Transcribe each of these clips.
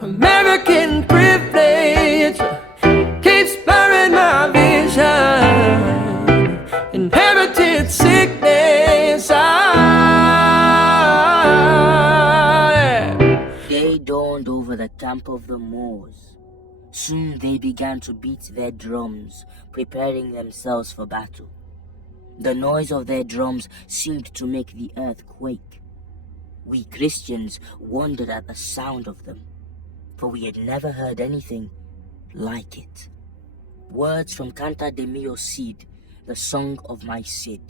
American privilege keeps blurring my vision. Inherited sickness. Day dawned over the camp of the Moors. Soon they began to beat their drums, preparing themselves for battle. The noise of their drums seemed to make the earth quake. We Christians wondered at the sound of them, for we had never heard anything like it. Words from Canta de Mio Cid, the Song of My Cid.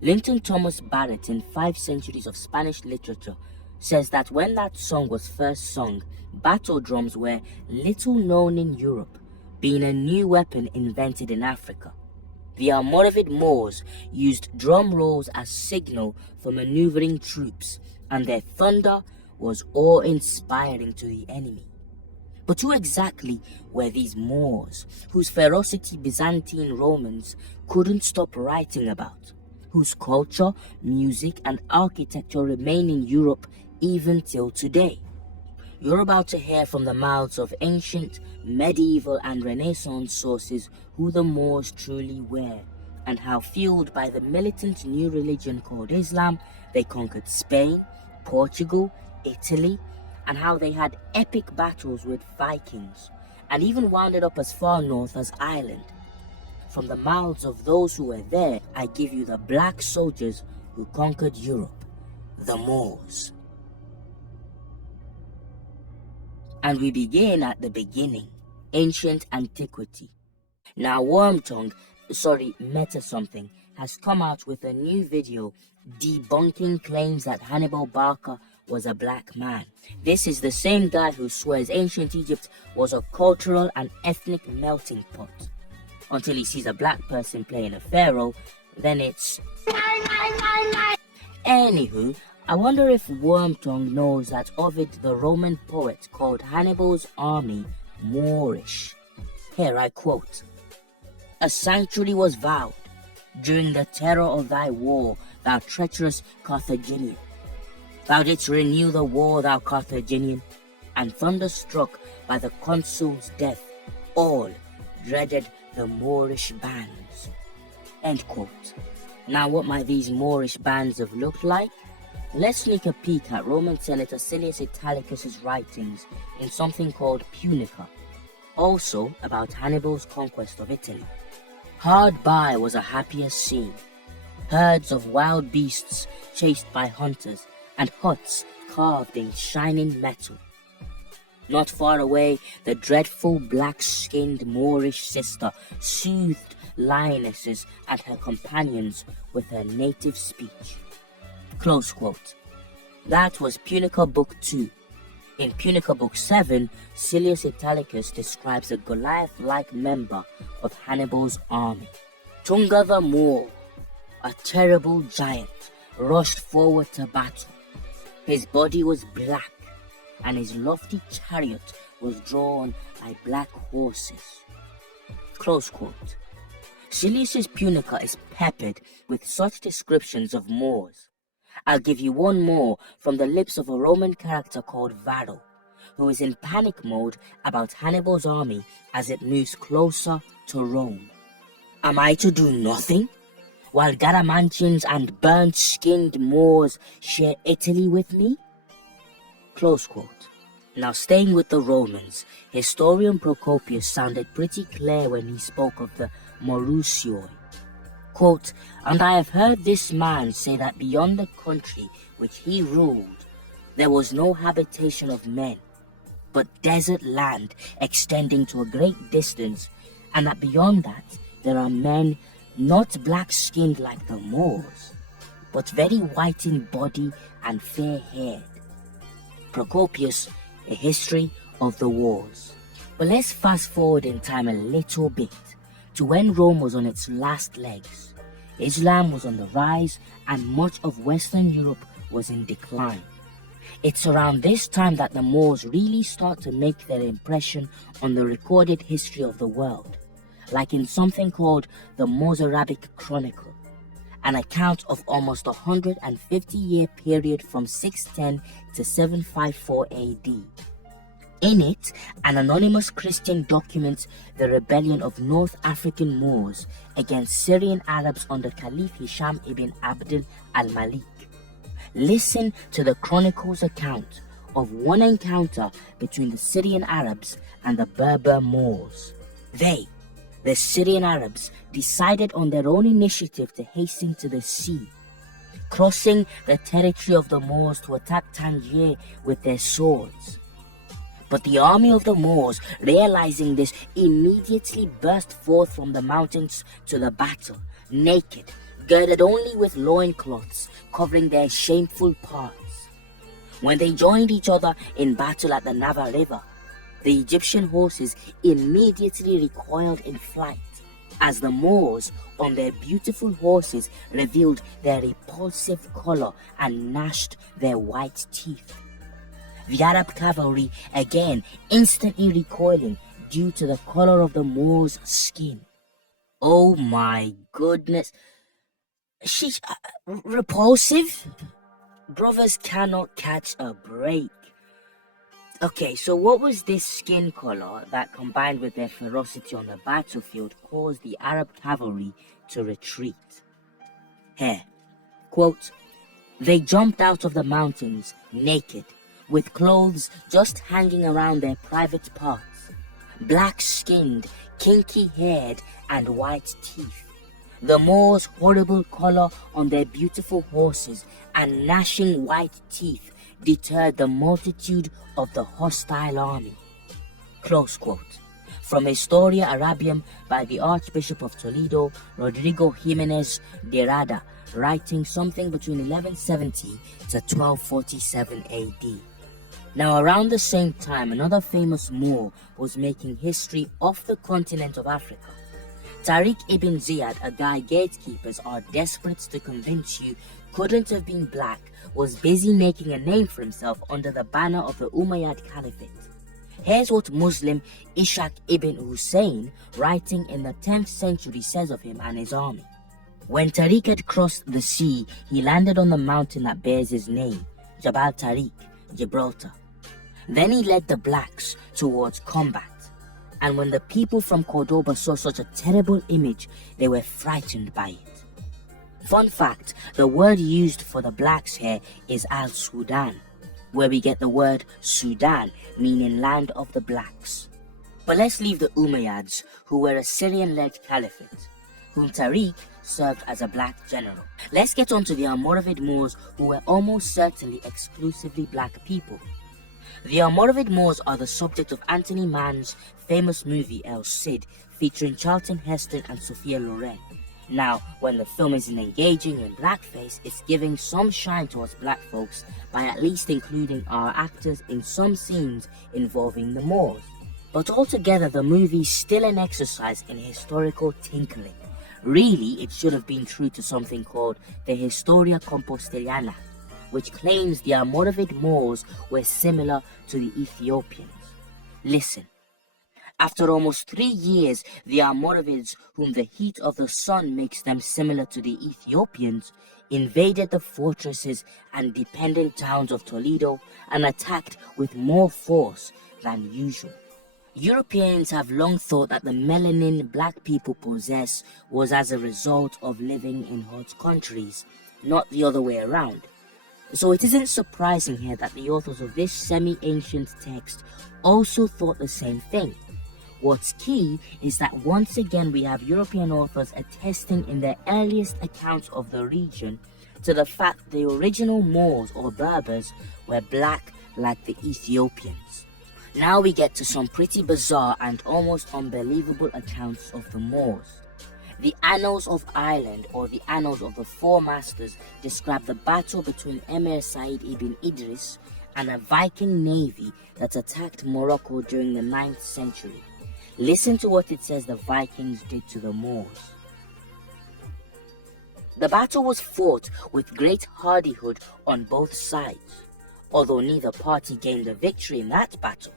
Linton Thomas Barrett, in 5 centuries of Spanish literature, says that when that song was first sung, battle drums were little known in Europe, being a new weapon invented in Africa. The Almoravid Moors used drum rolls as signal for maneuvering troops, and their thunder was awe-inspiring to the enemy. But who exactly were these Moors, whose ferocity Byzantine Romans couldn't stop writing about, whose culture, music, and architecture remain in Europe even till today? You're about to hear from the mouths of ancient, medieval, and Renaissance sources who the Moors truly were, and how, fueled by the militant new religion called Islam, they conquered Spain, Portugal, Italy, and how they had epic battles with Vikings, and even wound it up as far north as Ireland. From the mouths of those who were there, I give you the black soldiers who conquered Europe, the Moors. And we begin at the beginning, ancient antiquity. Now Meta something, has come out with a new video debunking claims that Hannibal Barca was a black man. This is the same guy who swears ancient Egypt was a cultural and ethnic melting pot. Until he sees a black person playing a pharaoh, then it's... Anywho, I wonder if Wormtongue knows that Ovid the Roman poet called Hannibal's army Moorish. Here I quote, "A sanctuary was vowed during the terror of thy war, thou treacherous Carthaginian. Thou didst renew the war, thou Carthaginian, and thunderstruck by the consul's death, all dreaded the Moorish bands." End quote. Now what might these Moorish bands have looked like? Let's sneak a peek at Roman Senator Silius Italicus' writings in something called Punica, also about Hannibal's conquest of Italy. Hard by was a happier scene. Herds of wild beasts chased by hunters, and huts carved in shining metal. Not far away, the dreadful black-skinned Moorish sister soothed lionesses and her companions with her native speech. Close quote. That was Punica Book 2. In Punica Book 7, Silius Italicus describes a Goliath-like member of Hannibal's army. Tunga the Moor, a terrible giant, rushed forward to battle. His body was black, and his lofty chariot was drawn by black horses. Close quote. Silius's Punica is peppered with such descriptions of Moors. I'll give you one more from the lips of a Roman character called Varro, who is in panic mode about Hannibal's army as it moves closer to Rome. "Am I to do nothing, while Garamantians and burnt-skinned Moors share Italy with me?" Close quote. Now staying with the Romans, historian Procopius sounded pretty clear when he spoke of the Morusioi. Quote, "And I have heard this man say that beyond the country which he ruled, there was no habitation of men, but desert land extending to a great distance, and that beyond that there are men not black-skinned like the Moors, but very white in body and fair-haired." Procopius, A History of the Wars. But let's fast forward in time a little bit to when Rome was on its last legs. Islam was on the rise and much of Western Europe was in decline. It's around this time that the Moors really start to make their impression on the recorded history of the world, like in something called the Mozarabic Chronicle, an account of almost 150-year period from 610 to 754 AD. In it, an anonymous Christian documents the rebellion of North African Moors against Syrian Arabs under Caliph Hisham ibn Abdul al-Malik. Listen to the Chronicles account of one encounter between the Syrian Arabs and the Berber Moors. They, the Syrian Arabs, decided on their own initiative to hasten to the sea, crossing the territory of the Moors to attack Tangier with their swords. But the army of the Moors, realizing this, immediately burst forth from the mountains to the battle, naked, girded only with loincloths covering their shameful parts. When they joined each other in battle at the Nava River, the Egyptian horses immediately recoiled in flight, as the Moors on their beautiful horses revealed their repulsive color and gnashed their white teeth. The Arab cavalry again instantly recoiling due to the color of the Moors' skin. Oh my goodness. She's repulsive? Brothers cannot catch a break. Okay, so what was this skin color that, combined with their ferocity on the battlefield, caused the Arab cavalry to retreat? Here, quote, "They jumped out of the mountains naked, with clothes just hanging around their private parts, black-skinned, kinky-haired, and white teeth. The Moors' horrible color on their beautiful horses and gnashing white teeth deterred the multitude of the hostile army." Close quote. From Historia Arabiam by the Archbishop of Toledo, Rodrigo Jimenez de Rada, writing something between 1170 to 1247 AD. Now, around the same time, another famous Moor was making history off the continent of Africa. Tariq ibn Ziyad, a guy gatekeepers are desperate to convince you couldn't have been black, was busy making a name for himself under the banner of the Umayyad Caliphate. Here's what Muslim Ishaq ibn Hussein, writing in the 10th century, says of him and his army. When Tariq had crossed the sea, he landed on the mountain that bears his name, Jabal Tariq, Gibraltar. Then he led the blacks towards combat, and when the people from Cordoba saw such a terrible image, they were frightened by it. Fun fact, the word used for the blacks here is Al-Sudan, where we get the word Sudan, meaning land of the blacks. But let's leave the Umayyads, who were a Syrian-led caliphate, whom Tariq served as a black general. Let's get on to the Almoravid Moors, who were almost certainly exclusively black people. The Almoravid Moors are the subject of Anthony Mann's famous movie El Cid, featuring Charlton Heston and Sophia Loren. Now, when the film isn't engaging in blackface, it's giving some shine to us black folks by at least including our actors in some scenes involving the Moors. But altogether, the movie's still an exercise in historical tinkering. Really, it should have been true to something called the Historia Composteliana, which claims the Almoravid Moors were similar to the Ethiopians. Listen. After almost 3 years, the Almoravids, whom the heat of the sun makes them similar to the Ethiopians, invaded the fortresses and dependent towns of Toledo and attacked with more force than usual. Europeans have long thought that the melanin black people possess was as a result of living in hot countries, not the other way around. So it isn't surprising here that the authors of this semi-ancient text also thought the same thing. What's key is that once again we have European authors attesting in their earliest accounts of the region to the fact the original Moors or Berbers were black like the Ethiopians. Now we get to some pretty bizarre and almost unbelievable accounts of the Moors. The Annals of Ireland, or the Annals of the Four Masters, describe the battle between Emir Said ibn Idris and a Viking navy that attacked Morocco during the 9th century. Listen to what it says the Vikings did to the Moors. The battle was fought with great hardihood on both sides, although neither party gained a victory in that battle.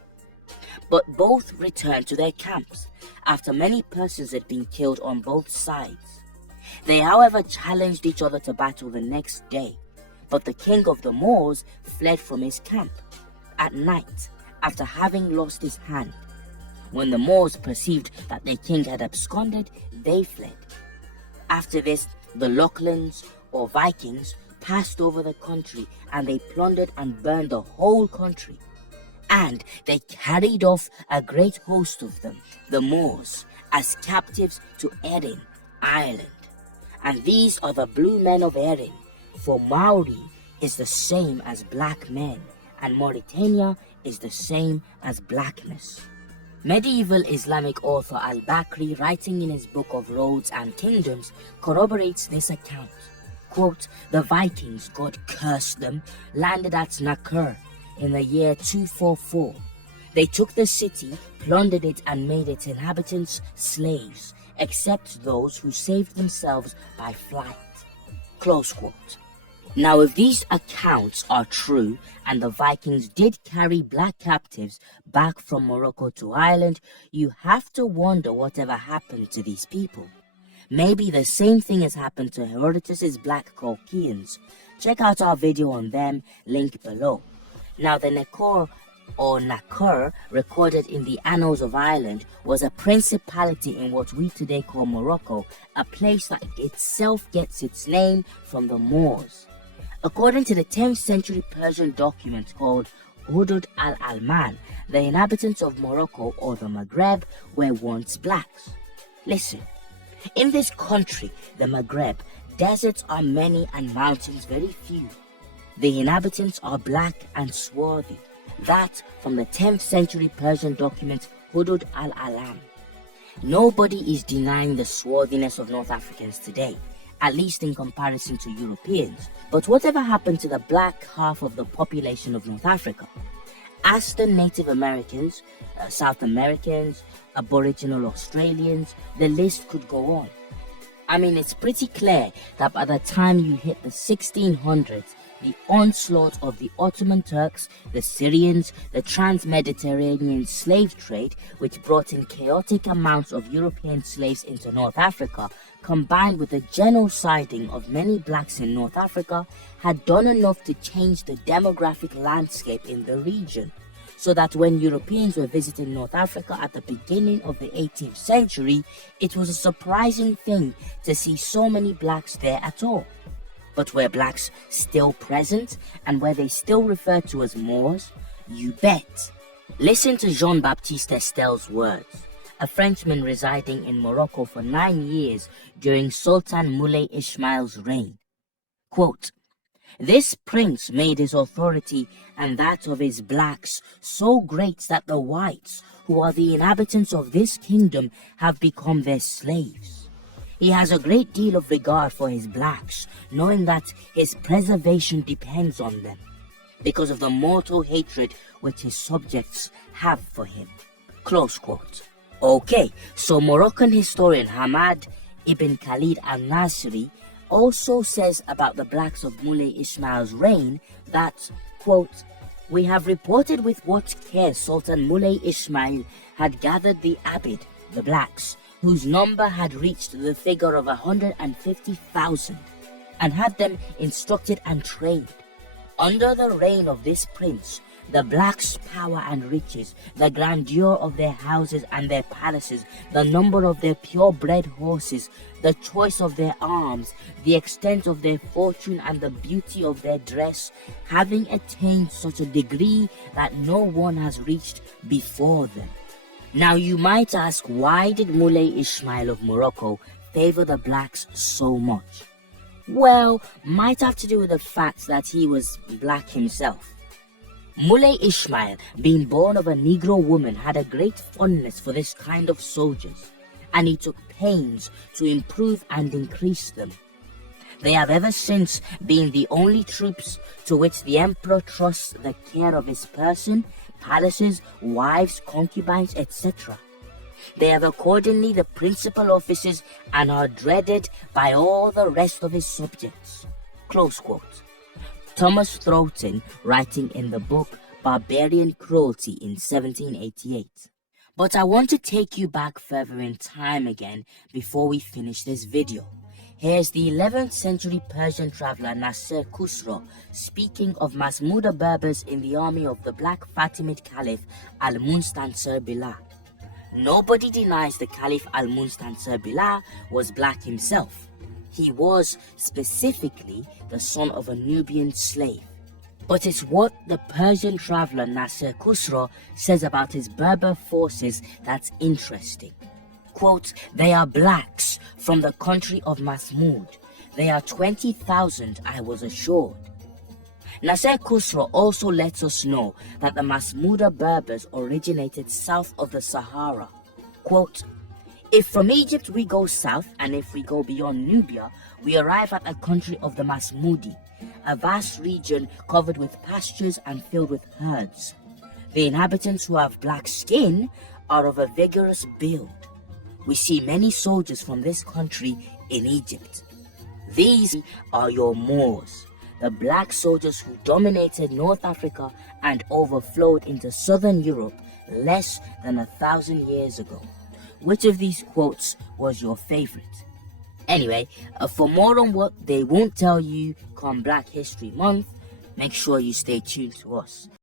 But both returned to their camps after many persons had been killed on both sides. They, however, challenged each other to battle the next day, but the king of the Moors fled from his camp at night after having lost his hand. When the Moors perceived that their king had absconded, they fled. After this, the Lachlan's or Vikings passed over the country, and they plundered and burned the whole country. And they carried off a great host of them, the Moors, as captives to Erin, Ireland. And these are the blue men of Erin, for Maori is the same as black men, and Mauritania is the same as blackness. Medieval Islamic author al-Bakri, writing in his book of Roads and Kingdoms, corroborates this account. Quote, the Vikings, God cursed them, landed at Nakur in the year 244. They took the city, plundered it, and made its inhabitants slaves, except those who saved themselves by flight. Close quote. Now, if these accounts are true, and the Vikings did carry black captives back from Morocco to Ireland, you have to wonder whatever happened to these people. Maybe the same thing has happened to Herodotus's black Colchians. Check out our video on them, link below. Now, the Nakur or Nakur, recorded in the Annals of Ireland, was a principality in what we today call Morocco, a place that itself gets its name from the Moors. According to the 10th century Persian document called Hudud al-Alman, the inhabitants of Morocco or the Maghreb were once blacks. Listen, in this country, the Maghreb, deserts are many and mountains very few. The inhabitants are black and swarthy. That from the 10th century Persian document Hudud al-Alam. Nobody is denying the swarthiness of North Africans today, at least in comparison to Europeans. But whatever happened to the black half of the population of North Africa? Ask the Native Americans, South Americans, Aboriginal Australians, the list could go on. I mean, it's pretty clear that by the time you hit the 1600s, the onslaught of the Ottoman Turks, the Syrians, the trans-Mediterranean slave trade, which brought in chaotic amounts of European slaves into North Africa, combined with the genociding of many blacks in North Africa, had done enough to change the demographic landscape in the region, so that when Europeans were visiting North Africa at the beginning of the 18th century, it was a surprising thing to see so many blacks there at all. But were blacks still present, and were they still referred to as Moors? You bet. Listen to Jean-Baptiste Estel's words, a Frenchman residing in Morocco for 9 years during Sultan Moulay Ismail's reign. Quote, this prince made his authority and that of his blacks so great that the whites, who are the inhabitants of this kingdom, have become their slaves. He has a great deal of regard for his blacks, knowing that his preservation depends on them, because of the mortal hatred which his subjects have for him. Close quote. Okay, so Moroccan historian Hamad ibn Khalid al-Nasri also says about the blacks of Moulay Ismail's reign that, quote, we have reported with what care Sultan Moulay Ismail had gathered the Abid, the blacks, whose number had reached the figure of 150,000, and had them instructed and trained. Under the reign of this prince, the blacks' power and riches, the grandeur of their houses and their palaces, the number of their purebred horses, the choice of their arms, the extent of their fortune and the beauty of their dress, having attained such a degree that no one has reached before them. Now you might ask, why did Moulay Ismail of Morocco favor the blacks so much? Well, might have to do with the fact that he was black himself. Moulay Ismail, being born of a Negro woman, had a great fondness for this kind of soldiers, and he took pains to improve and increase them. They have ever since been the only troops to which the emperor trusts the care of his person, palaces, wives, concubines, etc. They have accordingly the principal offices and are dreaded by all the rest of his subjects. Close quote. Thomas Throton, writing in the book Barbarian Cruelty in 1788. But I want to take you back further in time again before we finish this video. Here's the 11th century Persian traveler Nasser Khusro speaking of Masmuda Berbers in the army of the Black Fatimid Caliph Al-Mustansir Billah. Nobody denies the Caliph Al-Mustansir Billah was black himself. He was specifically the son of a Nubian slave. But it's what the Persian traveler Nasser Khusro says about his Berber forces that's interesting. Quote, "They are blacks from the country of Masmud. They are 20,000, I was assured." Nasser Khusro also lets us know that the Masmuda Berbers originated south of the Sahara. Quote, "If from Egypt we go south, and if we go beyond Nubia, we arrive at the country of the Masmudi, a vast region covered with pastures and filled with herds. The inhabitants who have black skin are of a vigorous build. We see many soldiers from this country in Egypt. These are your Moors, the black soldiers who dominated North Africa and overflowed into southern Europe less than 1,000 years ago." Which of these quotes was your favorite? Anyway, for more on what they won't tell you come Black History Month, make sure you stay tuned to us.